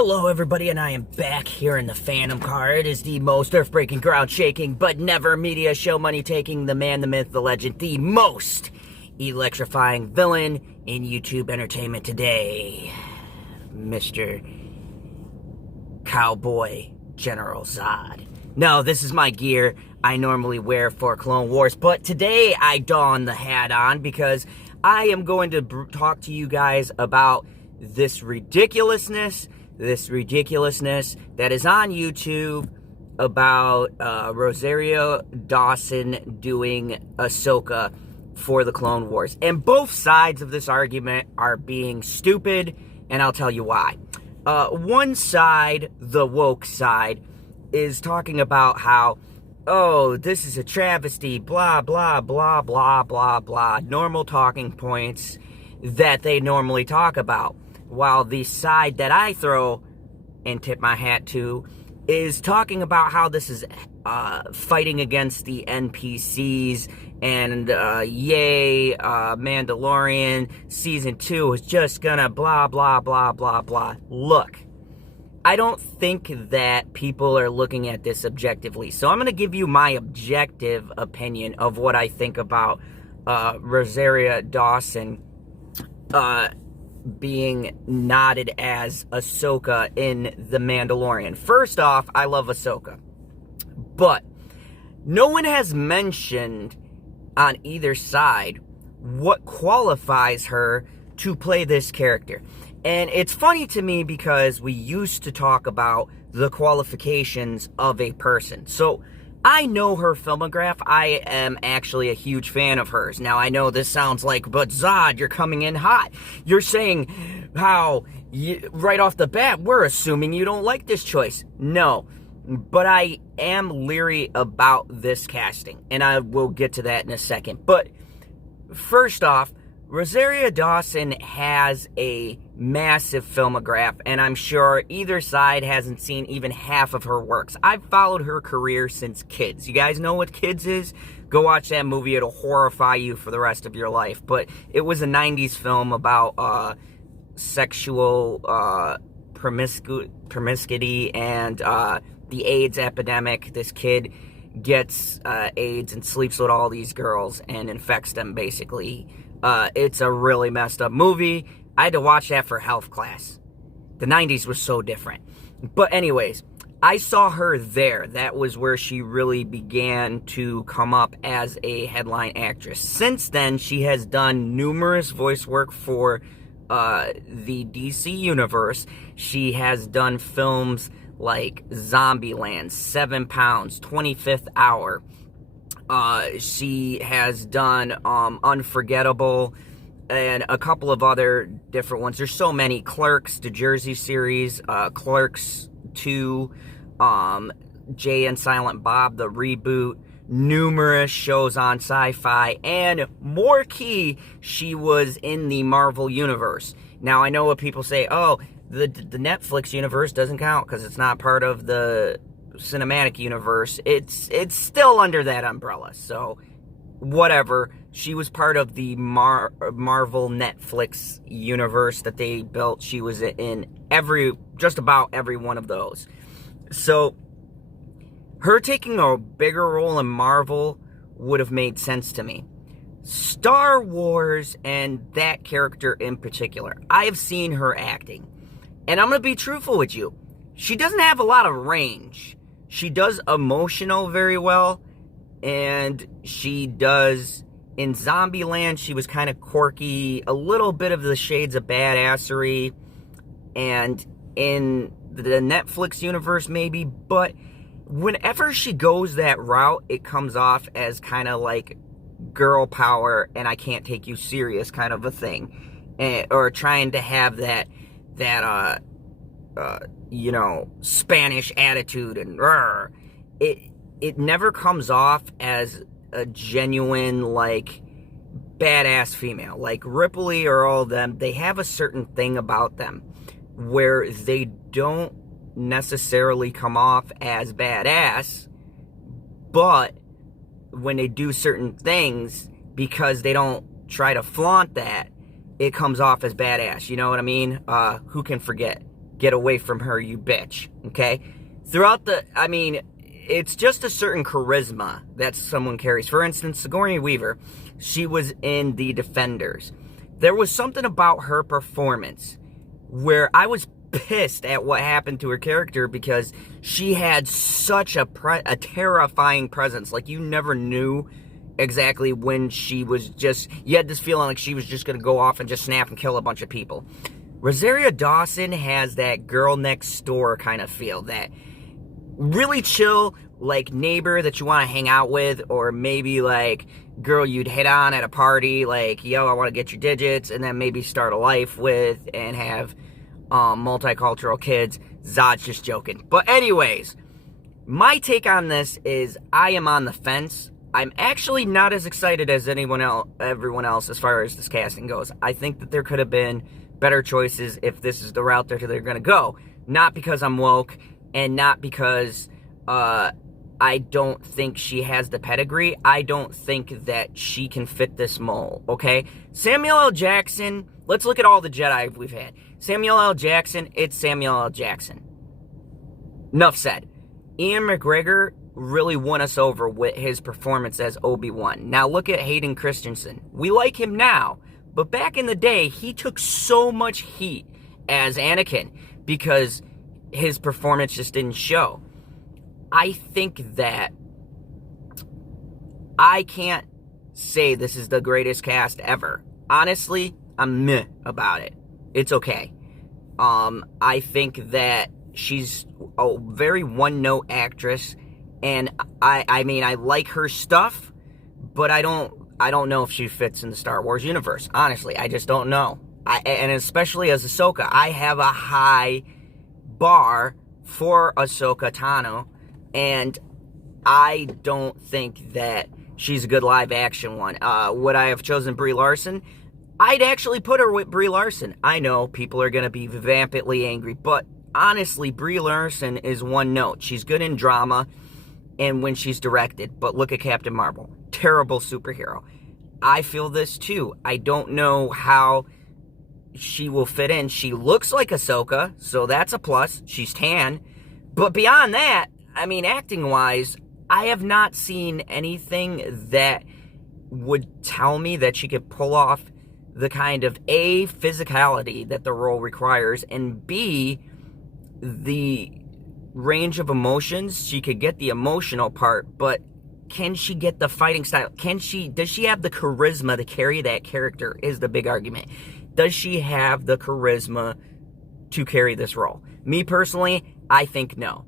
Hello everybody, and I am back here in the Phantom Car. It is the most earth-breaking, ground-shaking, but never media show money-taking, the man, the myth, the legend, the most electrifying villain in YouTube entertainment today, Mr. Cowboy General Zod. No, this is my gear I normally wear for Clone Wars, but today I don the hat on because I am going to talk to you guys about this ridiculousness that is on YouTube about Rosario Dawson doing Ahsoka for the Clone Wars. And both sides of this argument are being stupid, and I'll tell you why. One side, the woke side, is talking about how, oh, this is a travesty, blah, blah, blah, blah, blah, blah. Normal talking points that they normally talk about. While the side that I throw and tip my hat to is talking about how this is fighting against the NPCs and Mandalorian Season 2 is just gonna blah, blah, blah, blah, blah. Look, I don't think that people are looking at this objectively. So I'm gonna give you my objective opinion of what I think about Rosario Dawson being nodded as Ahsoka in The Mandalorian. First off, I love Ahsoka. But no one has mentioned on either side what qualifies her to play this character. And it's funny to me because we used to talk about the qualifications of a person. So I know her filmography. I am actually a huge fan of hers. Now, I know this sounds like, but Zod, you're coming in hot. You're saying how, right off the bat, we're assuming you don't like this choice. No, but I am leery about this casting, and I will get to that in a second. But first off, Rosario Dawson has a massive filmography, and I'm sure either side hasn't seen even half of her works. I've followed her career since Kids. You guys know what Kids is? Go watch that movie. It'll horrify you for the rest of your life. But it was a 90s film about sexual promiscuity and the AIDS epidemic. This kid gets AIDS and sleeps with all these girls and infects them, basically. It's a really messed up movie. I had to watch that for health class. The 90s was so different. But anyways, I saw her there. That was where she really began to come up as a headline actress. Since then, she has done numerous voice work for the DC universe. She has done films like Zombieland, 7 Pounds, 25th Hour. She has done Unforgettable and a couple of other different ones. There's so many. Clerks, the Jersey series, Clerks II, Jay and Silent Bob, the reboot, numerous shows on Sci-Fi, and more key, she was in the Marvel Universe. Now, I know what people say, oh, the Netflix universe doesn't count because it's not part of the cinematic universe. It's still under that umbrella, so whatever. She was part of the Marvel Netflix universe that they built. She was in just about every one of those. So her taking a bigger role in Marvel would have made sense to me. Star Wars and that character in particular, I have seen her acting, and I'm going to be truthful with you. She doesn't have a lot of range. She does emotional very well, and she does, in Zombieland, she was kind of quirky, a little bit of the shades of badassery, and in the Netflix universe maybe, but whenever she goes that route, it comes off as kind of like girl power, and I can't take you serious kind of a thing, or trying to have that Spanish attitude, and it never comes off as a genuine, like, badass female. Like Ripley or all of them, they have a certain thing about them where they don't necessarily come off as badass, but when they do certain things, because they don't try to flaunt that, it comes off as badass. You know what I mean? Who can forget? Get away from her, you bitch. Okay? Throughout it's just a certain charisma that someone carries. For instance, Sigourney Weaver, she was in The Defenders. There was something about her performance where I was pissed at what happened to her character because she had such a terrifying presence. Like, you never knew exactly when she was just... You had this feeling like she was just going to go off and just snap and kill a bunch of people. Rosario Dawson has that girl next door kind of feel, that really chill, like, neighbor that you want to hang out with, or maybe, like, girl you'd hit on at a party, like, yo, I want to get your digits, and then maybe start a life with, and have multicultural kids. Zod's just joking. But anyways, my take on this is I am on the fence. I'm actually not as excited as everyone else as far as this casting goes. I think that there could have been better choices if this is the route that they're going to go. Not because I'm woke, and not because I don't think she has the pedigree. I don't think that she can fit this mold, okay? Samuel L. Jackson, let's look at all the Jedi we've had. Samuel L. Jackson, it's Samuel L. Jackson. Enough said. Ian McGregor really won us over with his performance as Obi-Wan. Now look at Hayden Christensen. We like him now, but back in the day, he took so much heat as Anakin because his performance just didn't show. I think that I can't say this is the greatest cast ever. Honestly, I'm meh about it. It's okay. I think that she's a very one-note actress, and I mean, I like her stuff, but I don't know if she fits in the Star Wars universe. Honestly, I just don't know. And especially as Ahsoka, I have a high bar for Ahsoka Tano, and I don't think that she's a good live-action one. Would I have chosen Brie Larson? I'd actually put her with Brie Larson. I know people are going to be vampantly angry, but honestly, Brie Larson is one note. She's good in drama and when she's directed, but look at Captain Marvel. Terrible superhero. I feel this too. I don't know how she will fit in. She looks like Ahsoka, so that's a plus. She's tan. But beyond that, I mean, acting-wise, I have not seen anything that would tell me that she could pull off the kind of A, physicality that the role requires, and B, the range of emotions. She could get the emotional part, but can she get the fighting style? Does she have the charisma to carry that character is the big argument. Does she have the charisma to carry this role? Me personally, I think no.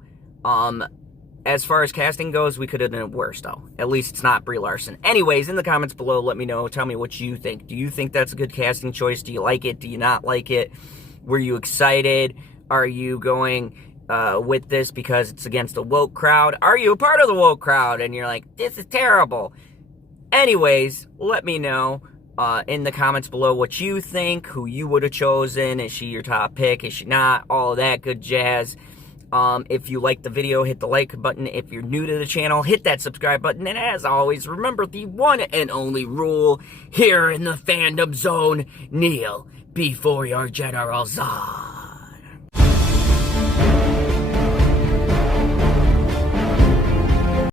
As far as casting goes, we could have done it worse, though. At least it's not Brie Larson. Anyways, in the comments below, let me know. Tell me what you think. Do you think that's a good casting choice? Do you like it? Do you not like it? Were you excited? Are you going with this because it's against the woke crowd? Are you a part of the woke crowd and you're like, this is terrible? Anyways, let me know in the comments below what you think, who you would have chosen. Is she your top pick? Is she not? All of that good jazz. If you liked the video, hit the like button. If you're new to the channel, hit that subscribe button. And as always, remember the one and only rule here in the fandom zone: kneel before your general Zod.